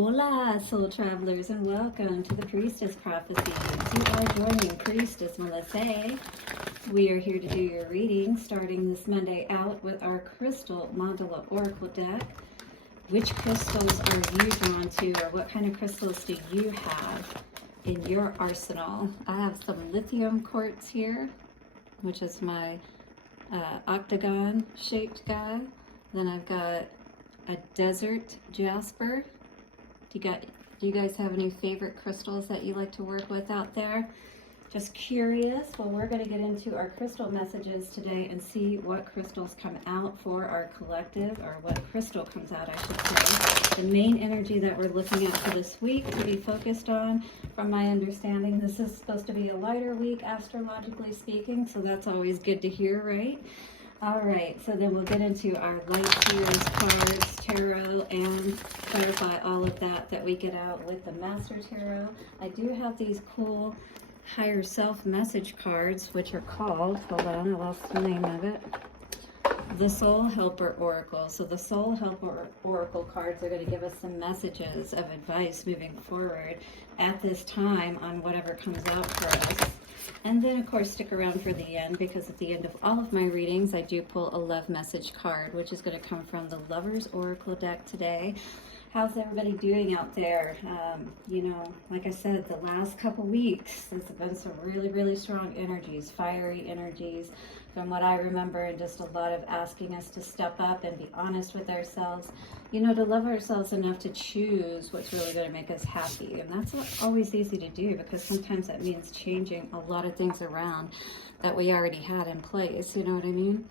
Hola, soul travelers, and welcome to the Priestess Prophecies. You are joining Priestess Melissae. We are here to do your reading, starting this Monday out with our Crystal Mandala Oracle deck. Which crystals are you drawn to, or what kind of crystals do you have in your arsenal? I have some lithium quartz here, which is my octagon-shaped guy. Then I've got a desert jasper. Do you guys have any favorite crystals that you like to work with out there? Just curious. Well, we're going to get into our crystal messages today and see what crystals come out for our collective, or what crystal comes out, I should say. The main energy that we're looking at for this week to be focused on, from my understanding, this is supposed to be a lighter week, astrologically speaking, so that's always good to hear, right? All right, so then we'll get into our light years cards, tarot, and clarify all of that we get out with the Master Tarot. I do have these cool higher self message cards, which are called, hold on, I lost the name of it, the Soul Helper Oracle. So the Soul Helper Oracle cards are going to give us some messages of advice moving forward at this time on whatever comes out for us. And then, of course, stick around for the end, because at the end of all of my readings, I do pull a love message card, which is going to come from the Lover's Oracle deck today. How's everybody doing out there? You know, like I said, the last couple weeks, there's been some really, really strong energies, fiery energies, from what I remember, and just a lot of asking us to step up and be honest with ourselves, you know, to love ourselves enough to choose what's really going to make us happy. And that's not always easy to do, because sometimes that means changing a lot of things around that we already had in place, you know what I mean?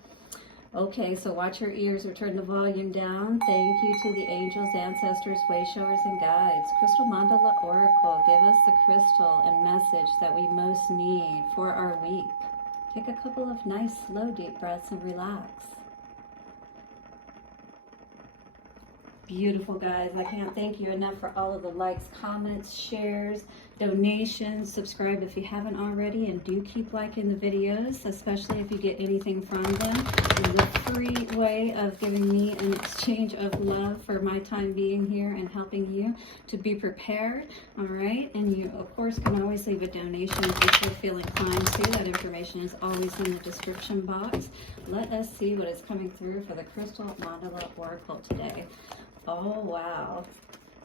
Okay, so watch your ears or turn the volume down. Thank you to the angels, ancestors, way-showers, and guides. Crystal Mandala Oracle, give us the crystal and message that we most need for our week. Take a couple of nice, slow, deep breaths and relax. Beautiful, guys. I can't thank you enough for all of the likes, comments, shares, donations. Subscribe if you haven't already, and do keep liking the videos, especially if you get anything from them. It's a free way of giving me an exchange of love for my time being here and helping you to be prepared. All right, and you of course can always leave a donation if you feel inclined to. That information is always in the description box. Let us see what is coming through for the Crystal Mandala Oracle today. Oh, wow.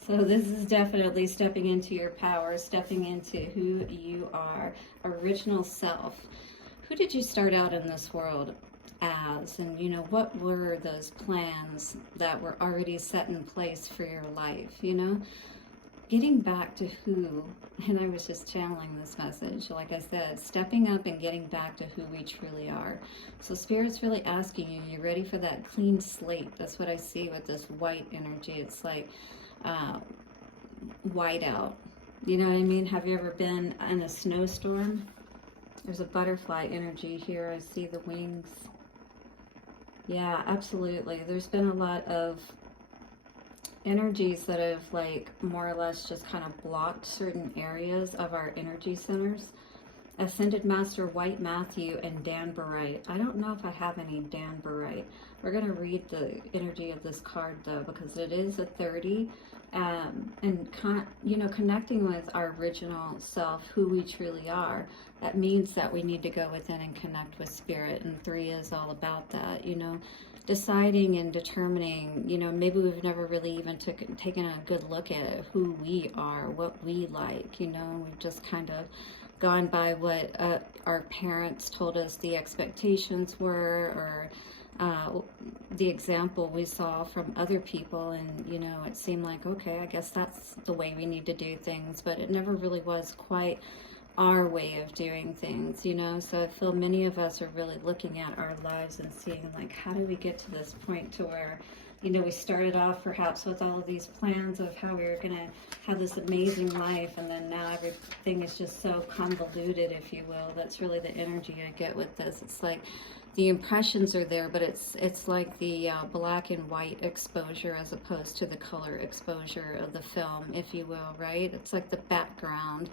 So this is definitely stepping into your power, stepping into who you are, original self. Who did you start out in this world as? And, you know, what were those plans that were already set in place for your life, you know? Getting back to who, and I was just channeling this message, like I said, stepping up and getting back to who we truly are. So Spirit's really asking you, you ready for that clean slate? That's what I see with this white energy. It's like white out. You know what I mean? Have you ever been in a snowstorm? There's a butterfly energy here. I see the wings. Yeah, absolutely. There's been a lot of energies that have, like, more or less just kind of blocked certain areas of our energy centers. Ascended Master White Matthew and Danburite. I don't know if I have any Danburite. We're going to read the energy of this card, though, because it is a 30. And you know, connecting with our original self, who we truly are, that means that we need to go within and connect with Spirit. And 3 is all about that, you know. Deciding and determining, you know, maybe we've never really even taken a good look at who we are, what we like, you know. We've just kind of gone by what our parents told us the expectations were, or the example we saw from other people, and, you know, it seemed like, okay, I guess that's the way we need to do things, but it never really was quite our way of doing things, you know. So I feel many of us are really looking at our lives and seeing, like, how do we get to this point to where, you know, we started off perhaps with all of these plans of how we were going to have this amazing life, and then now everything is just so convoluted, if you will. That's really the energy I get with this. It's like the impressions are there, but it's like the black and white exposure as opposed to the color exposure of the film, if you will, right? It's like the background,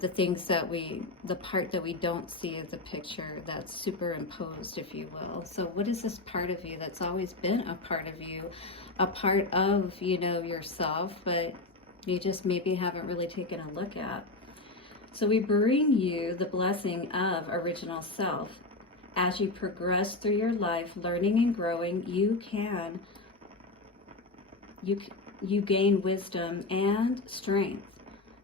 the things that the part that we don't see of the picture that's superimposed, if you will. So what is this part of you that's always been a part of you, a part of, you know, yourself, but you just maybe haven't really taken a look at? So we bring you the blessing of original self. As you progress through your life, learning and growing, you gain wisdom and strength.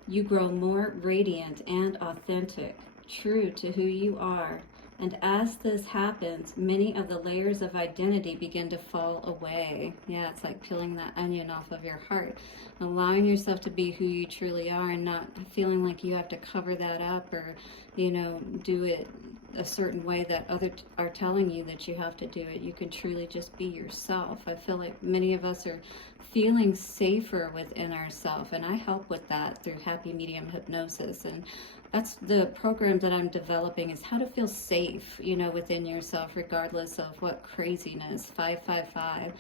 You grow more radiant and authentic, true to who you are. And as this happens, many of the layers of identity begin to fall away. Yeah, it's like peeling that onion off of your heart, allowing yourself to be who you truly are and not feeling like you have to cover that up or, you know, do it a certain way that others are telling you that you have to do it. You can truly just be yourself. I feel like many of us are feeling safer within ourselves, and I help with that through Happy Medium Hypnosis. And that's the program that I'm developing, is how to feel safe, you know, within yourself, regardless of what craziness 555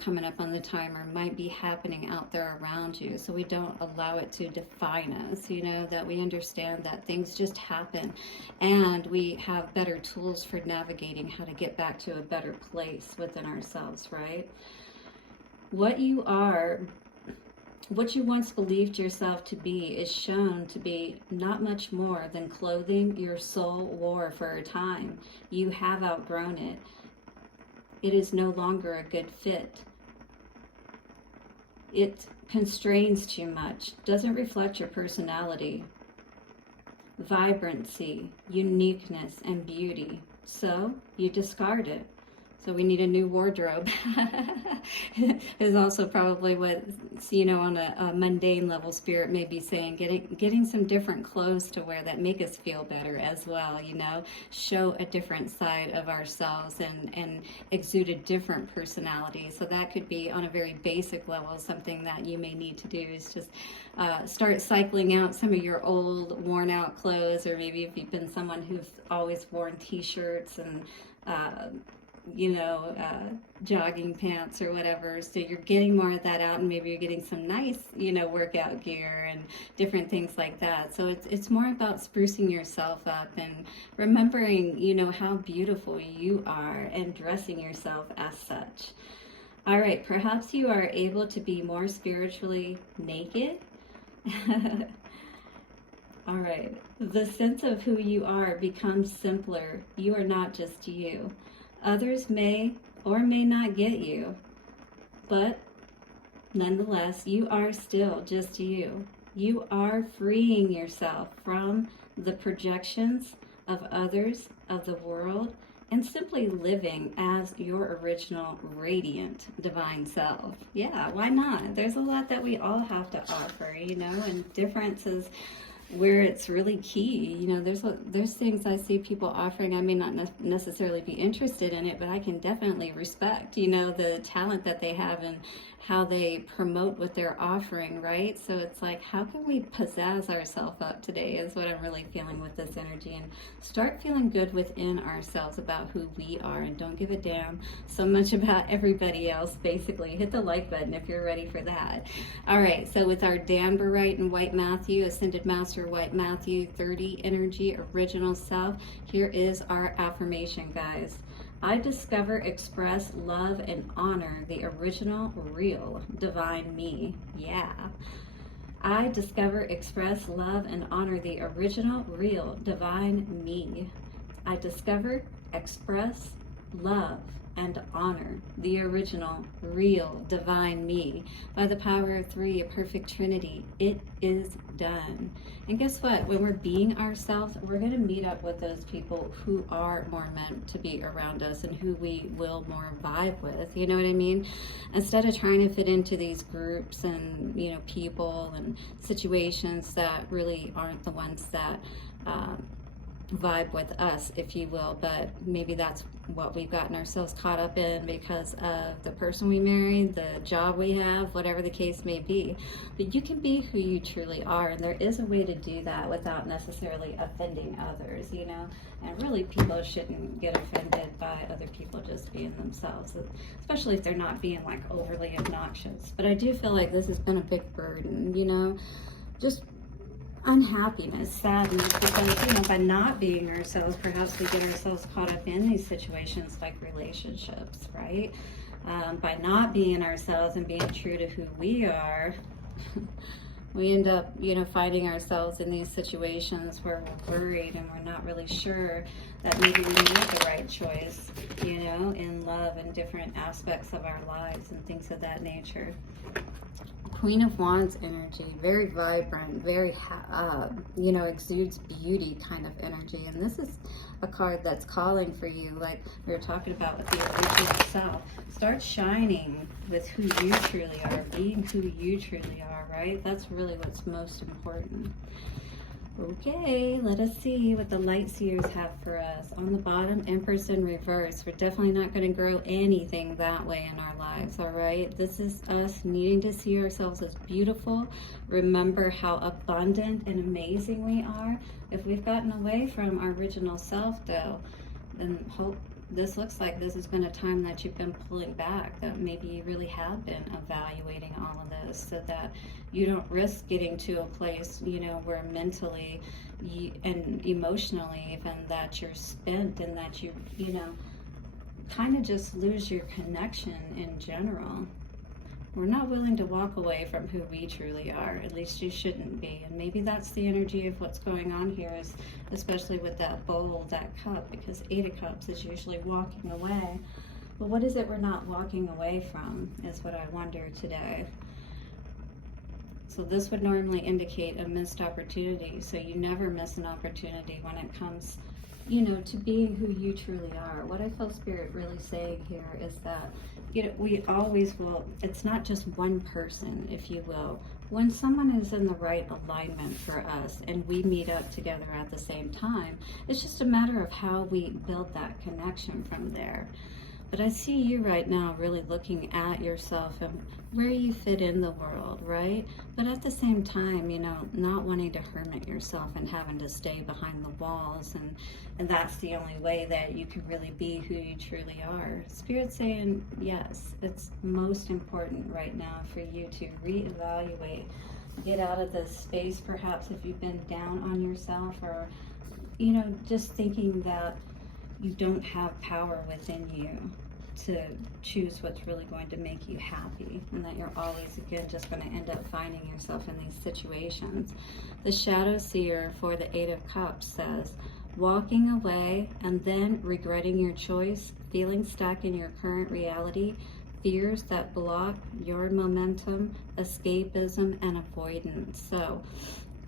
coming up on the timer might be happening out there around you. So we don't allow it to define us, you know, that we understand that things just happen, and we have better tools for navigating how to get back to a better place within ourselves, right? What you are, what you once believed yourself to be, is shown to be not much more than clothing your soul wore for a time. You have outgrown it. It is no longer a good fit. It constrains too much, doesn't reflect your personality, vibrancy, uniqueness, and beauty. So you discard it. So we need a new wardrobe. Is also probably what, you know, on a mundane level, Spirit may be saying, getting some different clothes to wear that make us feel better as well, you know, show a different side of ourselves and exude a different personality. So that could be on a very basic level. Something that you may need to do is just start cycling out some of your old worn out clothes, or maybe if you've been someone who's always worn t-shirts and you know, jogging pants or whatever. So you're getting more of that out, and maybe you're getting some nice, you know, workout gear and different things like that. So it's more about sprucing yourself up and remembering, you know, how beautiful you are and dressing yourself as such. All right, perhaps you are able to be more spiritually naked. All right, the sense of who you are becomes simpler. You are not just you. Others may or may not get you, but nonetheless, you are still just you. You are freeing yourself from the projections of others, of the world, and simply living as your original radiant divine self. Yeah, why not? There's a lot that we all have to offer, you know, and differences where it's really key. You know, there's things I see people offering. I may not necessarily be interested in it, but I can definitely respect, you know, the talent that they have and how they promote what they're offering, right? So it's like, how can we pizzazz ourselves up today is what I'm really feeling with this energy, and start feeling good within ourselves about who we are, and don't give a damn so much about everybody else. Basically, hit the like button if you're ready for that. All right, so with our Danburite and White Matthew, Ascended Master White Matthew 30 energy, original self, here is our affirmation, guys. I discover, express, love, and honor the original, real, divine me. Yeah. I discover, express, love, and honor the original, real, divine me. I discover, express, love, and honor the original, real, divine me. By the power of 3, a perfect trinity, it is done. And guess what? When we're being ourselves, we're going to meet up with those people who are more meant to be around us and who we will more vibe with. You know what I mean? Instead of trying to fit into these groups and, you know, people and situations that really aren't the ones that vibe with us, if you will, but maybe that's what we've gotten ourselves caught up in because of the person we married, the job we have, whatever the case may be. But you can be who you truly are, and there is a way to do that without necessarily offending others, you know. And really, people shouldn't get offended by other people just being themselves, especially if they're not being like overly obnoxious. But I do feel like this has been a big burden, you know, just unhappiness, sadness, because, you know, by not being ourselves, perhaps we get ourselves caught up in these situations like relationships, right? By not being ourselves and being true to who we are, we end up, you know, finding ourselves in these situations where we're worried and we're not really sure that maybe we made the right choice, you know, in love and different aspects of our lives and things of that nature. Queen of Wands energy, very vibrant, very, you know, exudes beauty kind of energy. And this is a card that's calling for you, like we were talking about with the original self. Start shining with who you truly are, being who you truly are, right? That's really what's most important. Okay, let us see what the light seers have for us. On the bottom, Empress in reverse. We're definitely not going to grow anything that way in our lives, all right? This is us needing to see ourselves as beautiful. Remember how abundant and amazing we are. If we've gotten away from our original self, though, then this looks like this has been a time that you've been pulling back, that maybe you really have been evaluating all of this so that you don't risk getting to a place, you know, where mentally and emotionally even that you're spent and that you know, kind of just lose your connection in general. We're not willing to walk away from who we truly are. At least you shouldn't be. And maybe that's the energy of what's going on here, is especially with that bowl, that cup, because 8 of Cups is usually walking away. But what is it we're not walking away from is what I wonder today. So this would normally indicate a missed opportunity. So you never miss an opportunity when it comes, you know, to being who you truly are. What I feel Spirit really saying here is that, you know, we always will, it's not just one person, if you will. When someone is in the right alignment for us and we meet up together at the same time, it's just a matter of how we build that connection from there. But I see you right now really looking at yourself and where you fit in the world, right? But at the same time, you know, not wanting to hermit yourself and having to stay behind the walls. And that's the only way that you can really be who you truly are. Spirit's saying, yes, it's most important right now for you to reevaluate. Get out of this space, perhaps, if you've been down on yourself, or, you know, just thinking that you don't have power within you to choose what's really going to make you happy, and that you're always, again, just going to end up finding yourself in these situations. The Shadow Seer for the 8 of Cups says, walking away and then regretting your choice, feeling stuck in your current reality, fears that block your momentum, escapism, and avoidance. So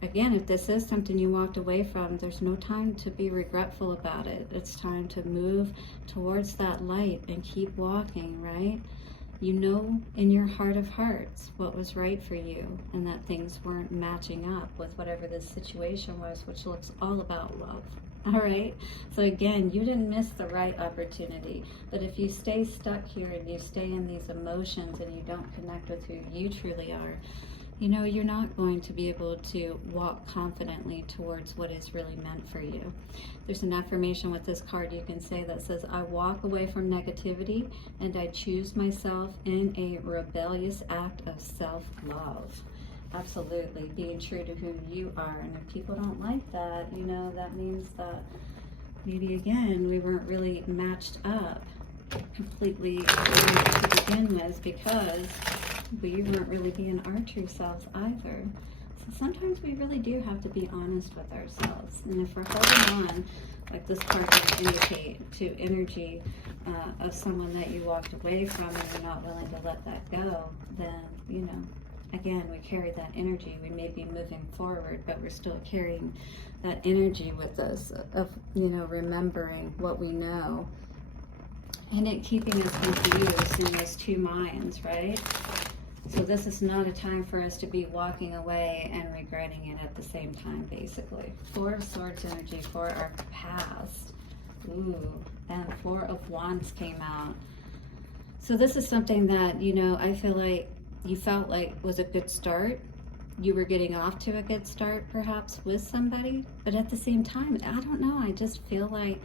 again, if this is something you walked away from, there's no time to be regretful about it. It's time to move towards that light and keep walking, right? You know in your heart of hearts what was right for you, and that things weren't matching up with whatever this situation was, which looks all about love. All right? So again, you didn't miss the right opportunity. But if you stay stuck here and you stay in these emotions and you don't connect with who you truly are, you know, you're not going to be able to walk confidently towards what is really meant for you. There's an affirmation with this card you can say that says, I walk away from negativity and I choose myself in a rebellious act of self-love. Absolutely, being true to who you are. And if people don't like that, you know, that means that maybe, again, we weren't really matched up completely to begin with, because we weren't really being our true selves either. So sometimes we really do have to be honest with ourselves. And if we're holding on, like this card can indicate, to energy of someone that you walked away from and you're not willing to let that go, then, you know, again, we carry that energy. We may be moving forward, but we're still carrying that energy with us of, you know, remembering what we know, and it keeping us confused in those two minds, right? So this is not a time for us to be walking away and regretting it at the same time, basically. Four of Swords energy for our past. Ooh, and Four of Wands came out. So this is something that, you know, I feel like you felt like was a good start. You were getting off to a good start, perhaps, with somebody. But at the same time, I don't know, I just feel like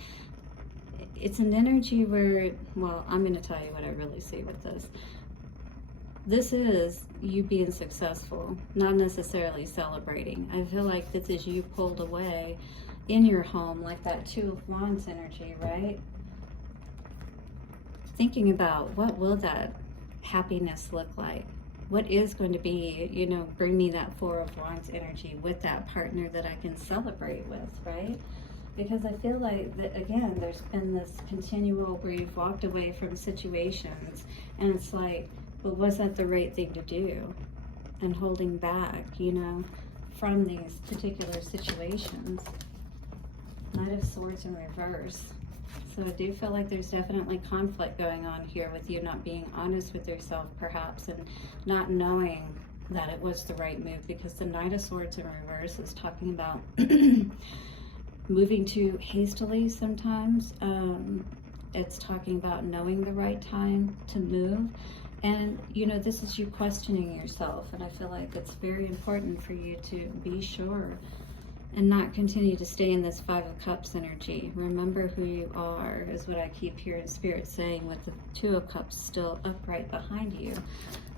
it's an energy where, well, I'm going to tell you what I really see with this. This is you being successful, not necessarily celebrating. I feel like this is you pulled away in your home, like that Two of Wands energy, right? Thinking about what will that happiness look like? What is going to be, you know, bring me that Four of Wands energy with that partner that I can celebrate with, right? Because I feel like that, again, there's been this continual where you've walked away from situations and it's like, well, was that the right thing to do? And holding back, you know, from these particular situations. Knight of Swords in reverse. So I do feel like there's definitely conflict going on here with you not being honest with yourself, perhaps, and not knowing that it was the right move, because the Knight of Swords in reverse is talking about moving too hastily sometimes. It's talking about knowing the right time to move. And, you know, this is you questioning yourself. And I feel like it's very important for you to be sure and not continue to stay in this Five of Cups energy. Remember who you are, is what I keep hearing Spirit saying, with the Two of Cups still upright behind you.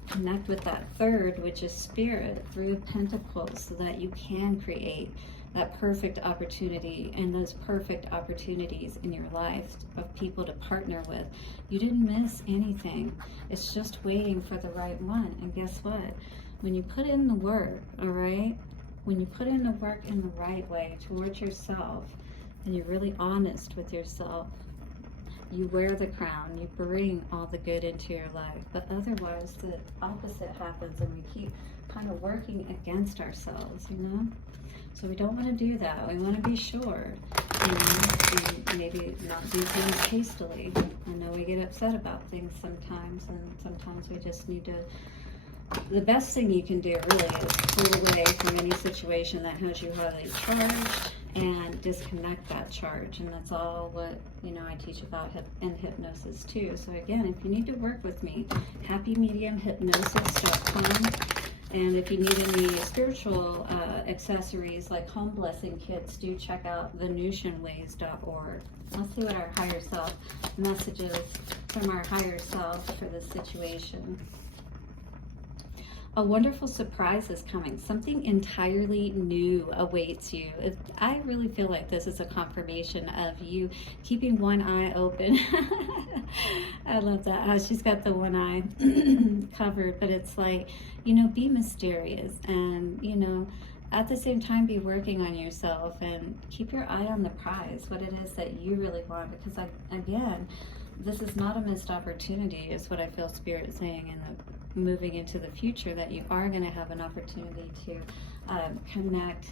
Connect with that third, which is Spirit, Three of Pentacles, so that you can create that perfect opportunity and those perfect opportunities in your life of people to partner with. You didn't miss anything. It's just waiting for the right one. And guess what? When you put in the work, all right? When you put in the work in the right way towards yourself, and you're really honest with yourself, you wear the crown, you bring all the good into your life. But otherwise, the opposite happens, and we keep kind of working against ourselves, you know? So we don't want to do that. We want to be sure, you know, and maybe not do things hastily. I know we get upset about things sometimes, and sometimes we just need to, the best thing you can do really is pull away from any situation that has you highly charged and disconnect that charge. And that's all what, you know, I teach about in hypnosis too. So again, if you need to work with me, happymediumhypnosis.com. And if you need any spiritual accessories like home blessing kits, do check out venusianways.org. Let's see what our higher self messages from our higher self for this situation. A wonderful surprise is coming. Something entirely new awaits you. I really feel like this is a confirmation of you keeping one eye open. I love that, how she's got the one eye covered, but it's like, you know, be mysterious and, you know, at the same time be working on yourself and keep your eye on the prize, what it is that you really want, because again, this is not a missed opportunity, is what I feel Spirit saying in the moving into the future, that you are going to have an opportunity to connect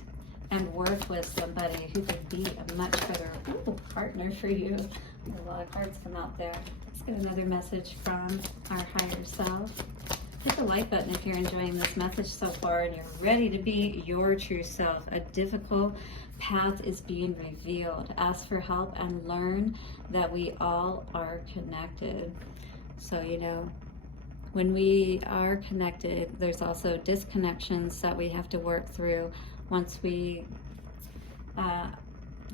and work with somebody who could be a much better partner for you. A lot of cards come out there. Let's get another message from our higher self. Hit the like button if you're enjoying this message so far and you're ready to be your true self. A difficult path is being revealed. Ask for help and learn that we all are connected. So, you know, when we are connected, there's also disconnections that we have to work through once we,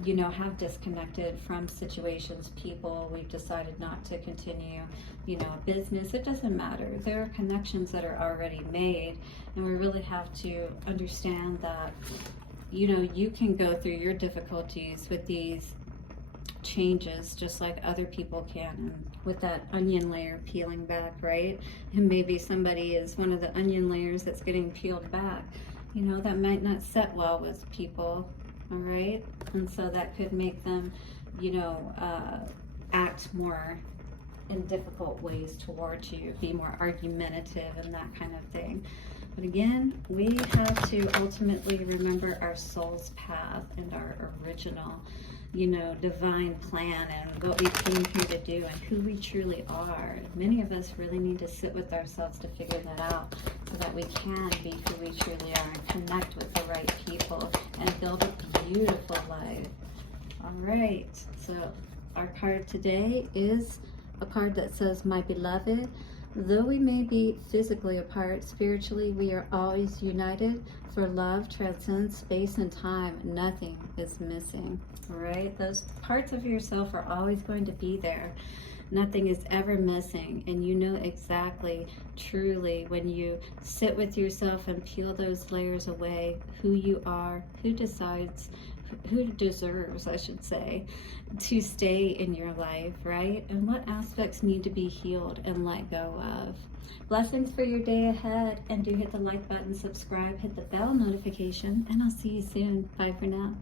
you know, have disconnected from situations, people, we've decided not to continue, you know, a business, it doesn't matter. There are connections that are already made, and we really have to understand that, you know, you can go through your difficulties with these changes just like other people can, and with that onion layer peeling back, right? And maybe somebody is one of the onion layers that's getting peeled back, you know, that might not set well with people, all right? And so that could make them, you know, act more in difficult ways towards you, be more argumentative and that kind of thing. But again, we have to ultimately remember our soul's path and our original, you know, divine plan and what we came here to do and who we truly are. Many of us really need to sit with ourselves to figure that out so that we can be who we truly are and connect with the right people and build a beautiful life. All right, so our card today is a card that says, my beloved, though we may be physically apart, spiritually we are always united, for love transcends space and time. Nothing is missing. All right, those parts of yourself are always going to be there. Nothing is ever missing, and you know exactly, truly, when you sit with yourself and peel those layers away, who you are, who decides, who deserves, I should say, to stay in your life, right? And what aspects need to be healed and let go of. Blessings for your day ahead, and do hit the like button, subscribe, hit the bell notification, and I'll see you soon. Bye for now.